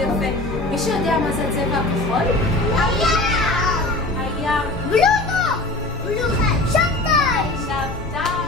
יפה. מישהו יודע מה זה הצבע הכחול? היה. בלוטו! בלוחן! שבתאי! שבתאי!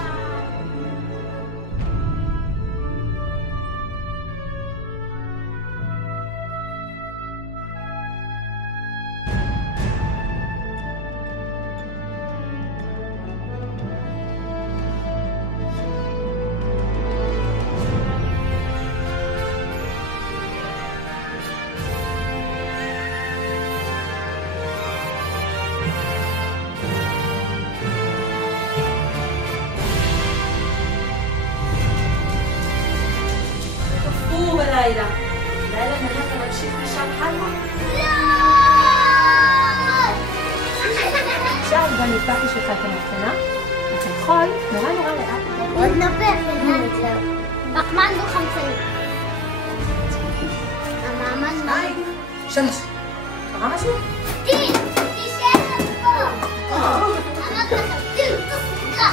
בלילה. לילה נלך ונמשיך משם הלאה. עכשיו בוא נפתח בשבילך את המבחנה. אתה יכול נורא לאט. עוד נפך, פחמן דו-חמצני. המעמד מה? שלוש. קרה משהו? תשאר פה. אמרת לכם, תקרא.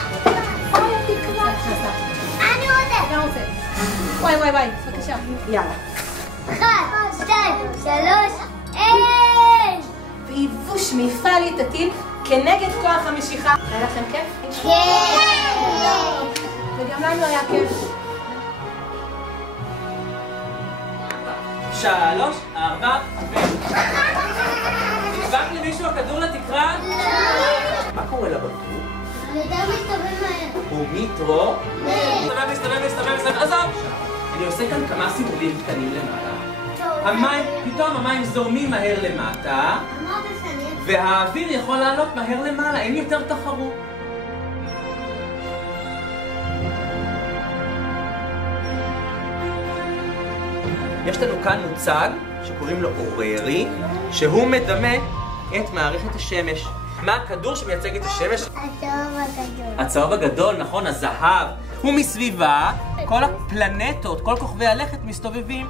אני רוצה. וואי, בבקשה. יאללה. 1, 2, 3, אין! ויבוש מעיפה לי את הטיל כנגד כוח המשיכה. היה לכם כיף? כן! וגם לנו היה כיף. 3, 4, נדבק למישהו הכדור לתקרה? מה קורה לבקבוק? אני יודע מסתובב מהר. הוא מיטרו? מסתובב, עזוב! אני עושה כאן כמה סיבובים קטנים למעלה. פתאום המים זורמים מהר למטה, והאוויר יכול לעלות מהר למעלה, אין יותר תחרות. יש לנו כאן מוצג שקוראים לו אוררי, שהוא מדמה את מערכת השמש. מה הכדור שמייצג את השמש? הצהוב הגדול. הצהוב הגדול, נכון, הזהב. ומסביבה כל הפלנטות, כל כוכבי הלכת מסתובבים.